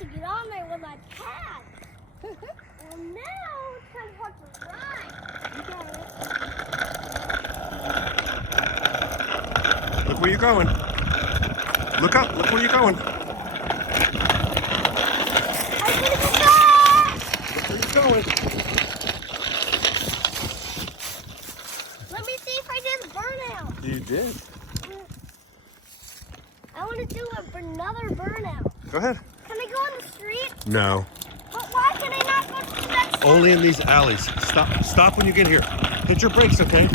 to get on there when I can. Well, now it's kind of hard to ride. You got it. Look where you're going. Look up. Look where you're going. I'm gonna go back. Look where you're going. Let me see if I did a burnout. You did. I want to do another burnout. Go ahead. Can I go on the street? No. But why can I not go to that street? Only in these alleys. Stop. Stop when you get here. Hit your brakes, okay?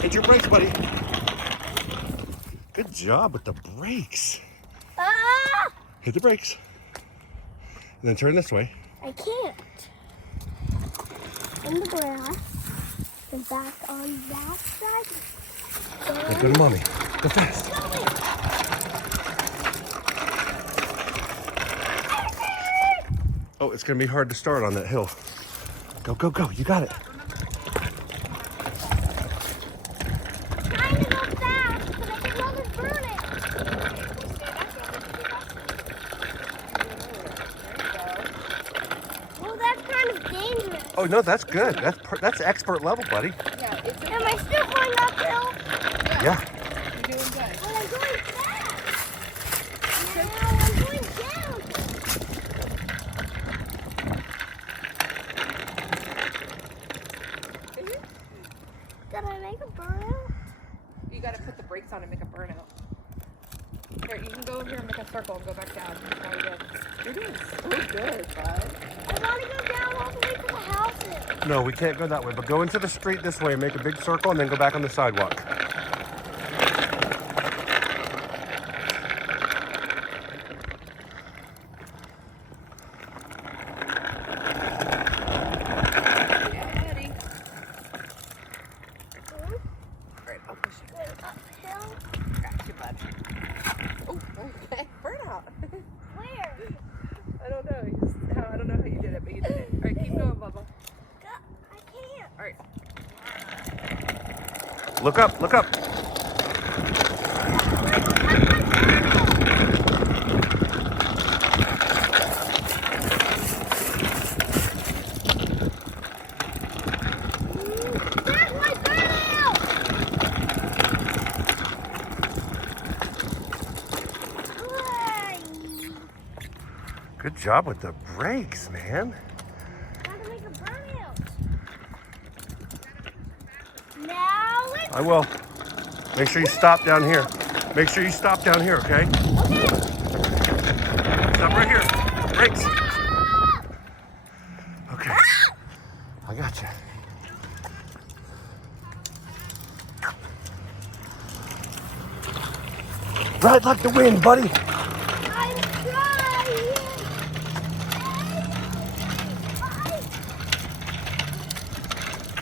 Hit your brakes, buddy. Good job with the brakes. Ah! Hit the brakes. And then turn this way. I can't. In the grass. And back on that side. Go to mommy. Go fast. Oh, it's going to be hard to start on that hill. Go, go, go. You got it. Trying to go fast, but I can almost burn it. Well, that's kind of dangerous. Oh, no, that's good. That's expert level, buddy. Yeah, it's Am I still going uphill? Yeah. you're doing good. Well, I'm going fast. Now I'm going down. Did I make a burnout? You got to put the brakes on and make a burnout. Here, you can go over here and make a circle and go back down. That's how you did. You're doing so good, bud. I want to go down all the way to the houses. No, we can't go that way, but go into the street this way and make a big circle and then go back on the sidewalk. Ready? Alright, I'll push you. Going uphill. Got you, bud. Oh, okay. Burnout. Where? I don't know. I don't know how you did it, but you did it. Alright, keep going, Bubba. I can't. Alright. Look up, look up. There's my burnout. Good job with the brakes, man. How to make a burnout? Now it's I will. Make sure you stop down here. Make sure you stop down here, okay? okay. Stop right here. Brakes. Ah! Okay. I got you. Ride like the wind, buddy. I'm trying.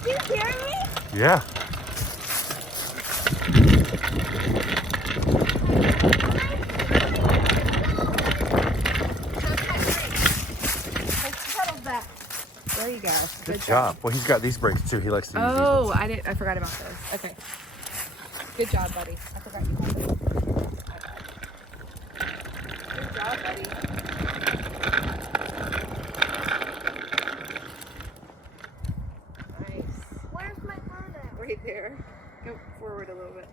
Do you hear me? Yeah. Pedal back. There you go. Good job. Well, he's got these brakes too. He likes to use these Oh, ones. I forgot about those. Okay. Good job, buddy. I forgot you had those. Good job, buddy. Nice. Where's my burnout? Right there. Go forward a little bit.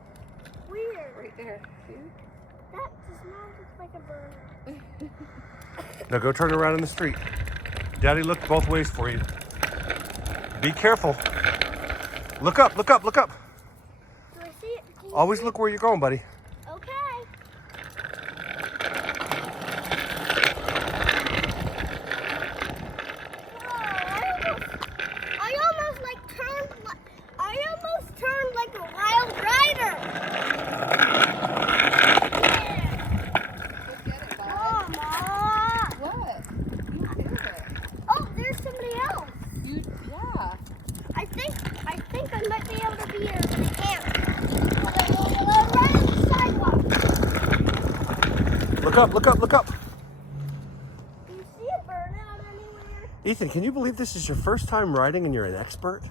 Weird. Right there. See? That does not look like a burnout. Now go turn around in the street. Daddy looked both ways for you. Be careful. Look up, look up, look up. Do I see it? Can you Always see look where you're going, buddy. it? Okay. I almost turned like a wild rider. Go get it, bud. Mama. What? You did it. Oh, there's somebody else. Yeah. I think I might be able to be here. I can't. Right on the sidewalk. Look up, look up, look up. Do you see a burnout anywhere? Ethan, can you believe this is your first time riding and you're an expert?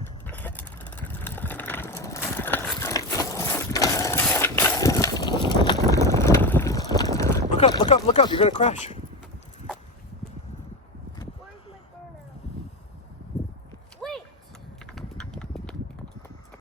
Look up, look up, look up. You're going to crash.